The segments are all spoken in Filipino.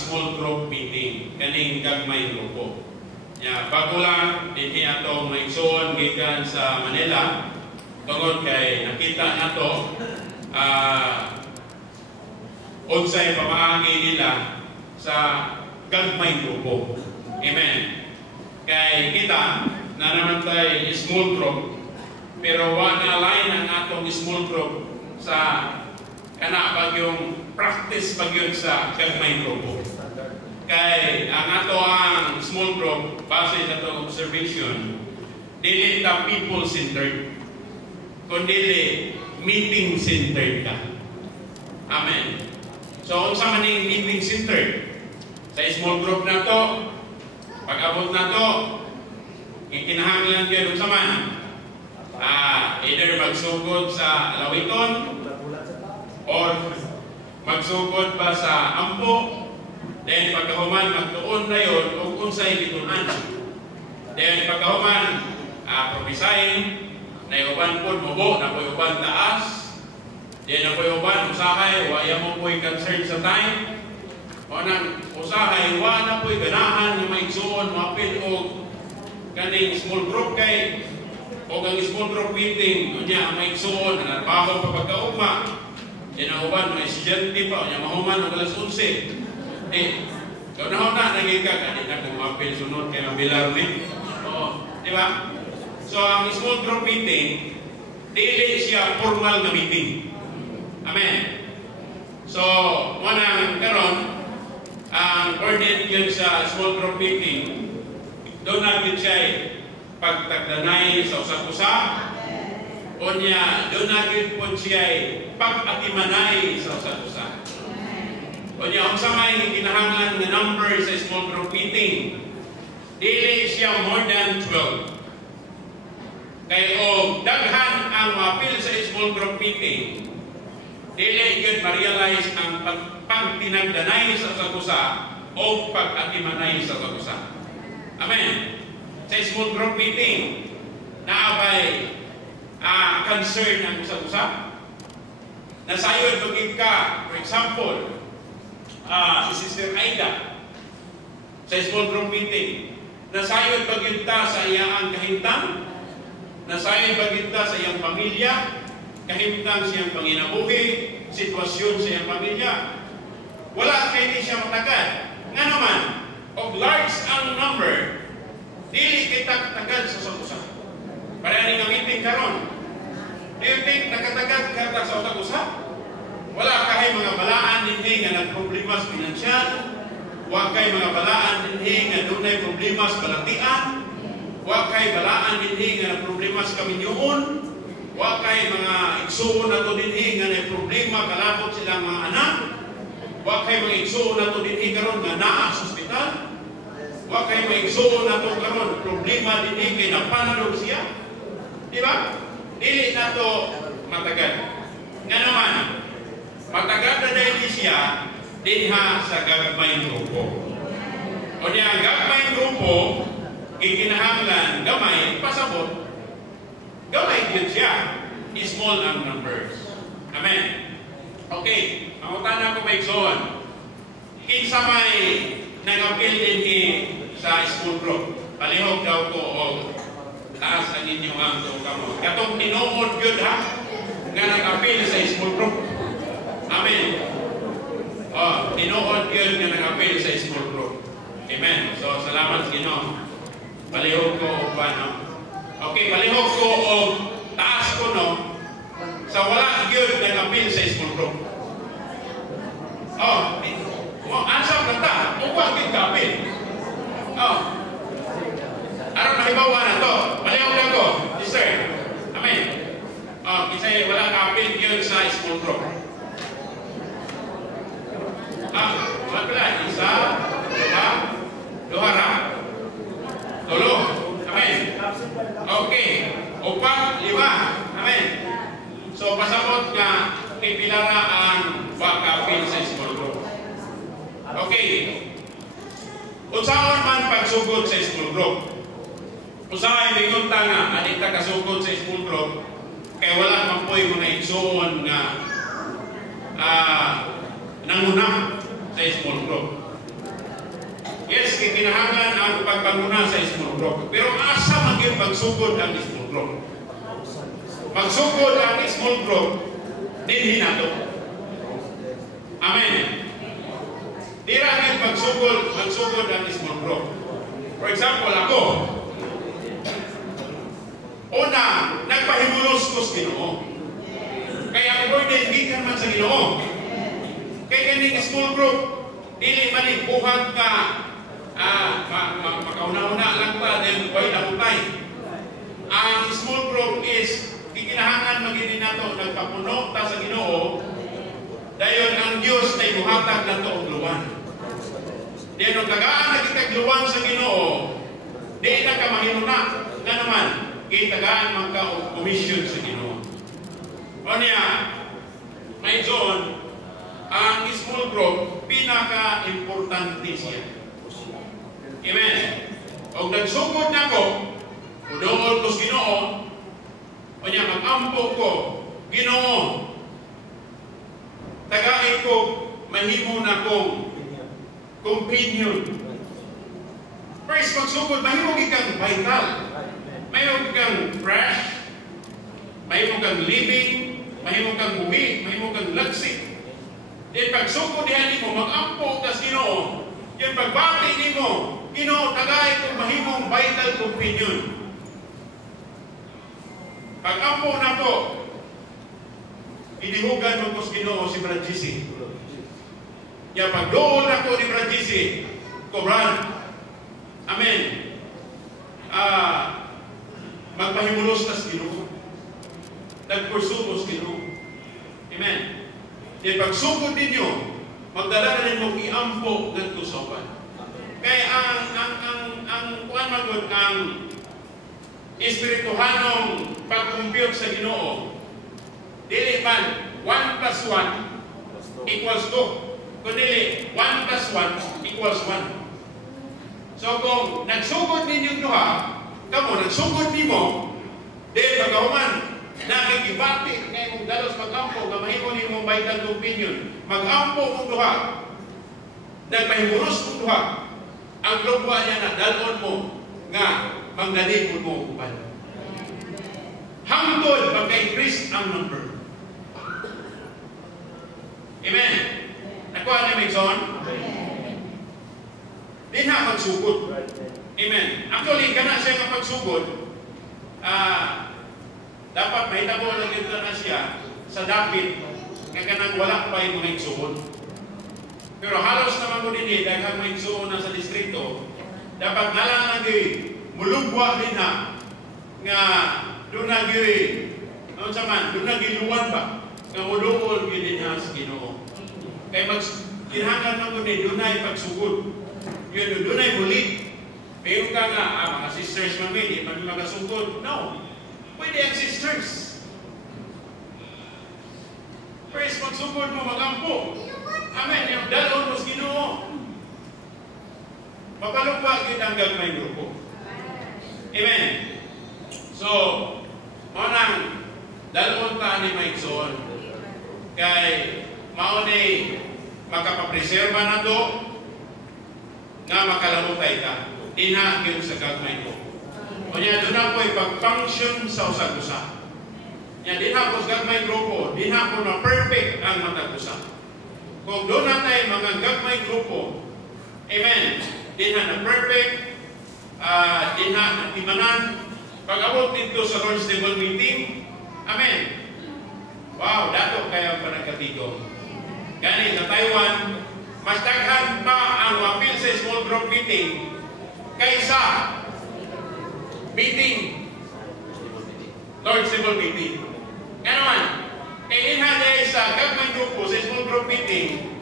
small group meeting, kaning gagmay grupo. Bago lang, hindi atong naigsoon gikan sa Manila, tungod kay nakita nato unsay pamaagi nila sa gagmay grupo. Amen. Kay kita na naman tayo small group, pero wa na align ang atong small group sa kana bagyong practice bagyon sa gagmay grupo. Kay ang ato ang small group, base sa itong observation, dili ta people-centered, kundi meeting-centered ka. Amen. So, unsa man yung meeting-centered? Sa small group na to, pag-abot na to, ikinahanglan kayo unsa man. Either magsugod sa lawiton, or magsugod pa sa ampo, then pagkahuman magtuon na yun o unsay litunan. Then pagkahuman propisahin, na yung uban po mubo, na po yung uban taas, then na po yung uban usahay, waya mo po yung concern sa time, o nang usahay, wala na po yung ganahan na maigsuon, mapil o kaning small group kay o ang small group meeting, o niya maigsuon, na narbaho pa pagkauma, then ang uban, may estudyante pa, o niya mahuman o alas 11. Kung na naging ka, kanina kung mapil sunod kaya bilar ni. Oo, di ba? So, ang small group meeting, dili siya formal na meeting. Amen. So, manang karon, ang burden yun sa small group meeting, doon natin siya pagtagdanay sa usap-usap, o niya, doon natin po siya pag-atimanay sa usap-usap. O niya, kung sa may kinahanglan na number sa small group meeting, dili siya more than 12. Kaya o daghan ang mapil sa small group meeting, dili yun ma-realize ang pagtinagdanay sa usa-usa o pag-atimanay sa usa-usa. Amen. Sa small group meeting, naabay concern ang usa-usa. Nasayod magig ka, for example, si Sister Aida sa small group meeting, nasayod bagita sa iyang kahimtang, nasayod bagita sa iyang pamilya, kahimtang siyang panginabuhi, sitwasyon sa iyang pamilya. Wala kay di siya matagad. Nga naman, og large ang number, dili kita katagad sa usa-usa. Para ni nga meeting karon, do you think nakatagad ka sa usa-usa? Wala kay mga balaan dinhi nga nagproblema sa pinansyal, wa kay mga balaan dinhi nga dunay problema sa balatian, wa kay balaan dinhi nga nagproblema sa kaminyuon, wa kay mga igsuon nato dinhi nga nay problema kalabot silang mga anak, wa kay mga igsuon nato dinhi karon nga naa sa ospital, wa kay mga igsuon nato karon problema dinhi kay napandog siya. Di ba? Dili nato matagal. Nga naman, matagal na dahil siya dinha sa gagmay grupo. O niya, ang gagmay grupo, ikinahanglan, gamay, pasabot, gamay din siya. Small ang numbers. Amen. Okay, ang utana ko may igsoon. Kinsa may nag-appeal din sa school group. Palihog daw ko o taas ang inyong ang kamo. Katong tinuod yun ha, nga nag-appeal sa school group. Amen. Tinuod yun nga nag-appeal sa school group. Amen. So, salamat sa Ginoo. Palihog ko o paano. Okay, palihog ko o taas ko no, sa wala yun nag-appeal sa school group. Ansam na ta, upang gig-appeal. Aron nahibawa na to. Palihog na ko, sister. Amen. Kasi wala ka-appeal yun sa school group. Wala pala. Isa, duhara, tulo. Amen. Okay. Upang, lima. Amen. So, pasabot nga, ipilara ang waka-appeal sa school group. Okay. Unsaon man pagsugod sa school group. Usahay lingon ta nga anita kasugod sa school group kay wala man po'y mga igsuon nga nanguna sa school group. Yes, kay kinahanglan ang pagpanguna sa small group. Pero asa man gyud magsugod ang small group? Magsugod ang small group dinhi nato. Amen. Dira gyud magsugod ang small group. For example, ako, una, nagpahimulos ko sa Ginoo. Kaya ang burden gikan man sa Ginoo. Kaya kaning small group, dili man buhat ka makauna-una lang pa dahil way naputay. Ang small group is kikinahangan magini nato nagpapuno ta sa Ginoo dayon ang Dios na ibuhatag nato og luwan. Diyan ang tagaan na kitagluwan sa Ginoo, di na ka mahinuna na naman kitagaan man ka og commission sa Ginoo. O niya, may John, ang small group pinaka-importante siya. Amen. Og nagsugod na ko, udool ko sa Ginoo, o niya, mag-ampo ko, Ginoo, tagain ko, mahimo na kong companion. First, magsugod, mahimo kang vital, mahimo kang fresh, mahimo kang living, mahimo kang buhi, mahimo kang lagsik. Then pagsugod dihan mo, mag-ampo ka sa Ginoo, yung pagbati nimo, Ginoo, tagay kong mahimong vital companion. Pag-ampo na ko, inihugan mo ko sa Ginoo si Brad Jesse. Kaya pag-doon na ko ni Brad Jesse, ko Brad, amen, magpahimulos na sa Ginoo. Nagpursubo sa Ginoo. Amen. Kaya pagsugod ninyo, magdala na rin mong iampo ng tusopan. Kaya ang kuwan magod, ang espirituhanong pag-compute sa Ginoo, dili man 1 plus 1 equals 2. Kung dili 1 plus 1 equals 1. So kung nagsugod ninyong duha, kamo nagsugod nimo, di magahuman, nakikibati ngayon mong dalos mag-ampo, gamahimo ni mong vital opinion, mag-ampo mong duha, nagpahimuros mong duha, ang lugwa niya na dalon mo nga manggaling mo upan. Hangtod magka-increase ang number. Amen. Nakuha niya may son? Di na magsugod. Amen. Actually, kana siya nga pagsugod, dapat mahitabo lang ito na siya sa David nga kanang wala pa yung mga igsuon. Pero halos naman ko din daghang mga igsuon na sa distrito, dapat nalang nagay mulugwa din na nga doon nagay ano sa man, doon nagay luwan ba nga mulugol din na sa Ginoo. Kaya kinahanglan na ko din doon na ipagsugod. Yun, doon ay muli. Pero ka nga, mga sisters man di man magasugod. No. Pwede ang sisters. First, magsugod mo, magampo. Amen. Yung dalon mo sa Ginoo. Mapalugwa yun ang gagmay grupo. Amen. So, manang dalon ta ni Maigsoon. Kay maunay makapapreserba na to nga makalamutay ka. Dinahag yun sa gagmay ko. O niya, doon ako ipag-function sa usag-usa. Niya, din ako sa gagmay grupo, din ako na perfect ang matag-usa. Kung doon na tayo mga gagmay grupo, amen, din na perfect, din na imanan, pag-abot dito sa Lord's Table Meeting, amen. Wow, dato kayo panagkatigo. Gani, sa Taiwan, mas daghan pa ang wapil sa small group meeting kaysa meeting, Lord's Table Meeting. Kaya naman, kaya inhaday sa gagawin grupo sa small group meeting,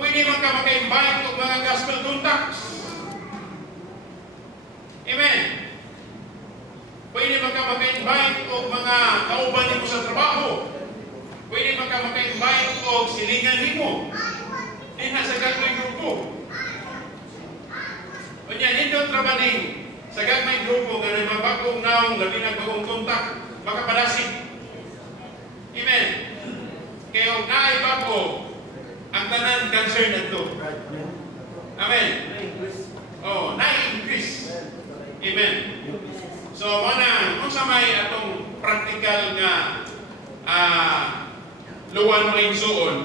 pwede man ka maka-invite ng mga gospel contacts. Amen. Pwede man ka maka-invite ng mga kauban mo sa trabaho. Pwede man ka maka-invite ng silingan mo. Hindi na sa gagawin grupo. O niya, hindi ang trabaning sa gagmay grupo nga na mabagong naong labi na bagong kontak, makapadasig. Amen. Kaya huwag na ibago ang tanan concern na ito. Amen. gamay atong practical nga luwan mo igsuon.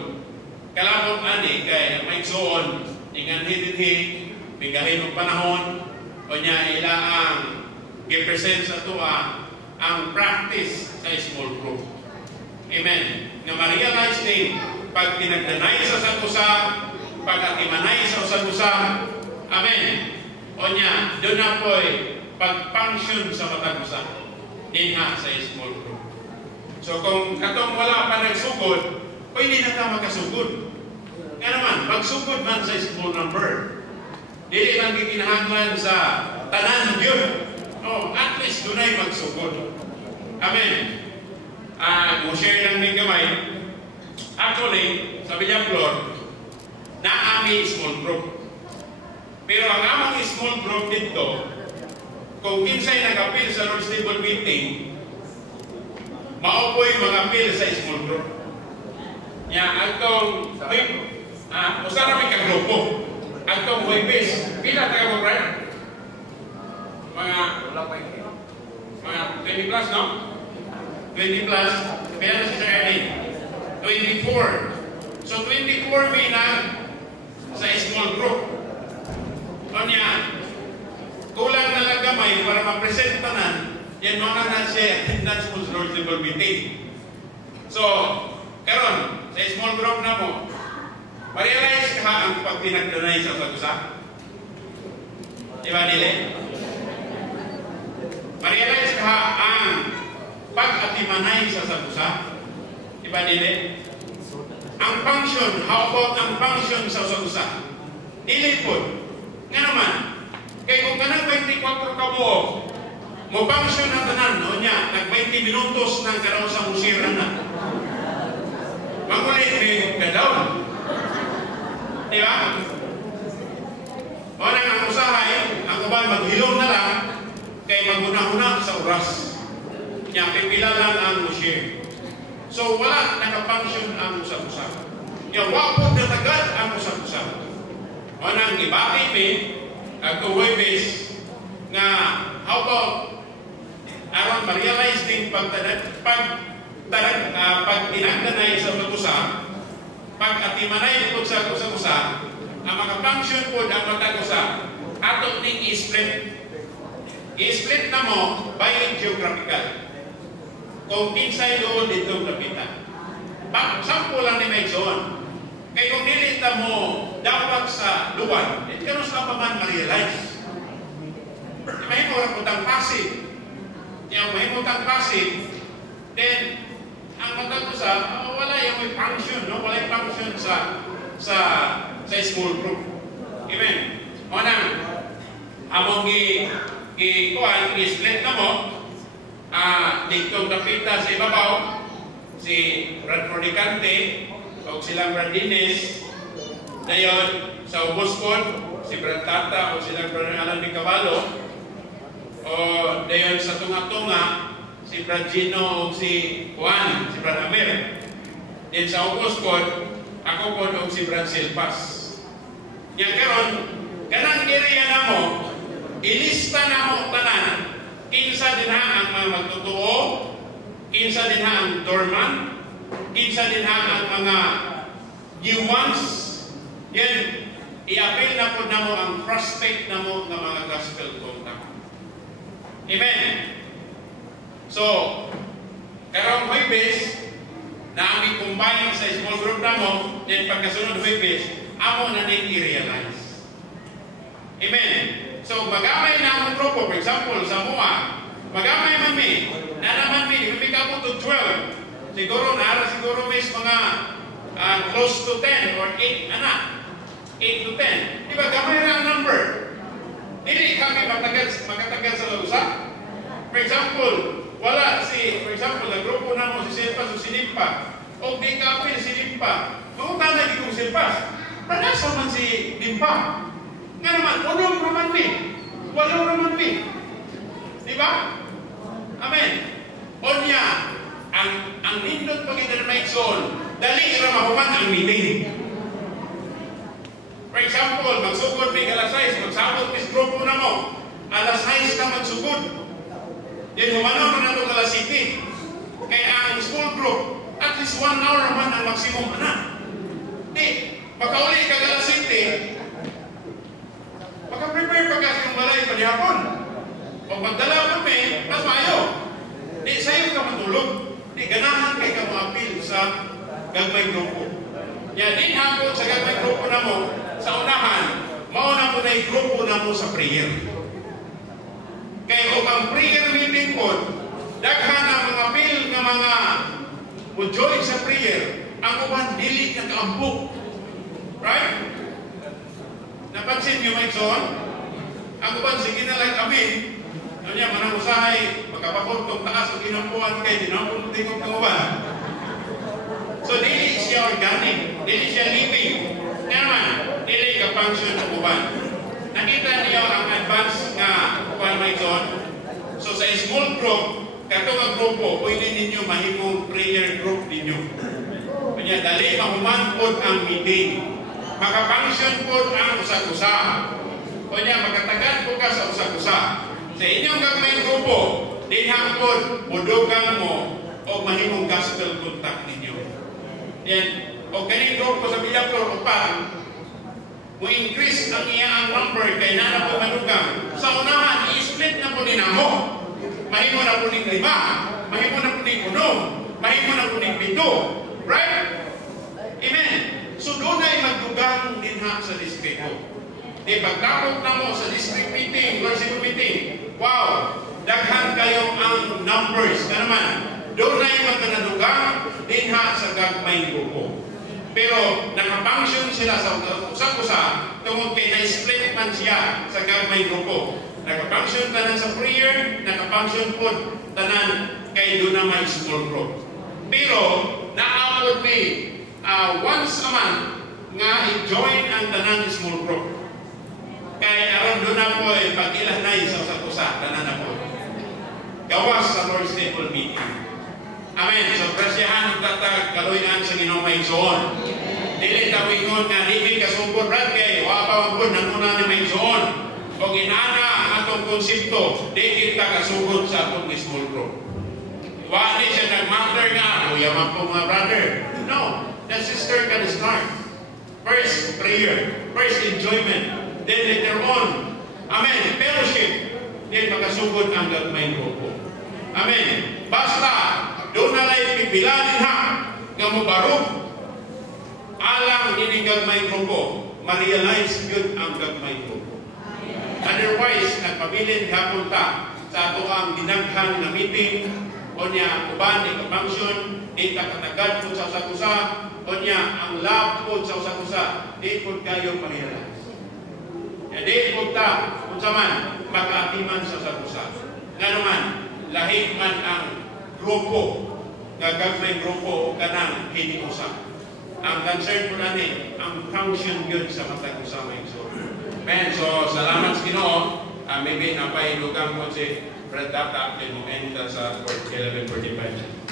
Kalabot ani kay may igsuon ingan hidit-hid bigahin og panahon o niya ila ang gi-present sa tuwa ang practice sa small group. Amen. Nga ma-realize din pag tinagdanay sa usa, pag atimanay sa usa. Amen. O niya, doon na po'y pag-function sa matag usa dinha sa small group. So kung katong wala pa nagsugod, pwede na ta magkasugod. Nga naman, magsugod man sa small number. Dili lang gikinahanglan sa tanan yun. No, at least dunay magsugod. Amen. Mo-share lang ng gamay. Actually, sa Villaflor, naami small group. Pero ang amang small group dito, kung kinsay nag-appeal sa Lord's Table meeting, maupoy mag-appeal sa small group. Agtong usa ra may kagrupo. Agtong Huwebes, pila tayo mo, right? Mga 20 plus, no? 20 plus, kaya na si Sir Ernie. 24. So 24 may na sa small group. O niya, kulang na lang gamay para ma-present tanan, yan mga na siya attendance mo sa Lord's Table meeting. So, karon sa small group na mo, ma-realize ka ang pagtinagdanay sa usa. Diba nila? Ma-realize ka ang pag-atimanay sa usa. Diba nila? Ang function, how about ang function sa usa? Dili po. Nga naman, kaya kung kanang 24 ka mo function na tanan, no niya, nag-20 minutos ng karaw sa musira na. Mangulit may gadaw. Diba? O nang ang usahay, ang uban maghilom na lang, kay maguna-una sa oras. Niya, pipila lang ang musir. So, wala naka-function ang usap-usap. Niya, wapod na tagad ang usap-usap. O nang ibati mi, Huwebes, nga, how about, aron ma-realize din pag tinagdanay sa usa, pag atimanay dito sa usa, ang maka-function po ang matag-usa, ato ning i-split. I-split na mo by geographical. Kung kinsay doon dito kapitan. Sample lang ni may zone. Kaya kung nilita mo dapat sa luwan, hindi ka sa pa man ma-realize. May mo lang putang passive. Yung may mutang passive, then ang matag-usa, wala yung may function, no? Wala yung function sa small group. Amen. O nang, among i-split na mo, dito kapita sa ibabaw, si Brad Fornicante, o silang Brad Dines, dayon sa Ubuspod, si Brad Tata, o silang Brad Alan Bicabalo, o dayon sa tunga-tunga, si Brad Gino, o si Juan, si Brad Amir. Then sa Ubuspod, ako po o si Brad Silpas. Yan karon, kanang area na mo, ilista na mo tanan, kinsa din ha ang mga magtutuo, kinsa din ha ang dormant, kinsa din ha ang mga new ones. Yan, i-appeal na po na mo ang prospect na mo ng mga gospel contact. Amen. So, karong Huwebes, na ang i-combine sa small group na mo, then pagkasunod Huwebes, amo na din i-realize. Amen. So, magamay na ang grupo, for example, sa MUA, magamay man mi, nanaman mi, hindi ka po to 12. Siguro, nara siguro mis mga close to 10 or 8 anak. 8 to 10. Diba, gamay na ang number. Hindi kami makatagal sa lausa. For example, wala si, for example, na grupo na mo si Silpas o si Limpa. O di kapil si Limpa. Mamunta na di kong Silpas. Pranasa man si Limpa. Nga naman, unong naman mi. Walong naman mi. Diba? Amen. O niya, ang nindot pag-inter na ikson, dali ramahuman ang meeting. For example, magsugod may alas 6, magsabot may grupo na mo. Alas 6 ka magsugod. Then humanaw na nato kala city. Kaya ang small group, at least 1 hour naman ang maximum na. Di, pagkauli ka kala city, maka-prepare pa kasi yung balay panihapon. Pag magdala kami, mas mayo. Di, sa'yo ka matulog. Di, ganahan kay ka ma-appeal sa gagmay grupo. Yan, din hapon sa gagmay grupo na mo, sa unahan, mauna po na yung grupo na mo sa prayer. Kaya kung ang prayer meeting po, daghan ang mga appeal ng mga mo-join sa prayer, ang uban dili na kaampok. Right? Napansin niyo may son? Ang uban, sige na lang kami. Ano niya, manang usahay, magkapakot kung taas o inampuan kayo, dinampun mo tingog ng uban. So, dili siya organic, dili siya living. Naman, dili ka-function ng uban. Nakita niyo ang advance nga uban may son? So, sa small group, kato nga grupo, pwede ninyo mahimong prayer group ninyo. Kanya, dali mahuman po ang meeting. Makafunction po ang usa-usa. Kanya, magkatagan po ka sa usa-usa. Sa inyong gagmay grupo, dinhang po, budugan mo o mahimong gospel contact ninyo. Then, o ganing grupo sa Villaflor o pa, mo increase ang iyang number kay nana po manugang. Sa unahan, i-split na po ninamo. Mahimo na po ning 5, mahimo na po ning 1, mahimo na po ning 7. Right? Amen. So doon ay magdugang din ha sa distrito. Di pagdakot na mo sa district meeting, worship meeting, wow, daghan kayong ang numbers na naman. Doon ay magkanadugang din ha sa gagmay grupo. Pero nakafunction sila sa usa-usa tungkol kay na-split man siya sa gagmay grupo. Nakafunction tanan sa prayer, nakafunction po tanan kay doon na may small group. Pero naabot ni once a month nga i-join ang tanan small group. Kaya aron doon na po pag-ilahnay sa usa-usa tanan na po. Gawas sa Lord's Table meeting. Amen. So, presyahan ang tatag kaluyan sa Ginoong may soon. Dili tawingon nga hindi kasugod rad kay wapa po nanuna ni may soon. O ginana ang atong konsepto, di kita kasugod sa atong small group. Wali siya nag-matter nga, yaman po mga brother. No, the sister can start. First, prayer. First, enjoyment. Then later on, amen, fellowship. Then makasugod ang gagmay grupo. Amen. Basta, doon na lang pipilanin ha, nga mo barog. Alang ini gagmay grupo, ma-realize yun ang gagmay grupo. Otherwise, nagpabilin hapon ta sa ato ang dinaghan na meeting o niya uban ni kapangsyon, di ta katagad po sa usa-usa o niya ang love po sa usa-usa, di po kayo ma-realize. Di po ta, kung saman, makaatiman sa usa-usa. Nga naman, lahig man ang grupo, gagmay grupo o kanang hiniusa. Ang concern po natin, ang function yun sa matag usamay. Amen. So, salamat sa Ginoo. Maybe napailugang po si Brad Data, kaya mo end sa 11:45.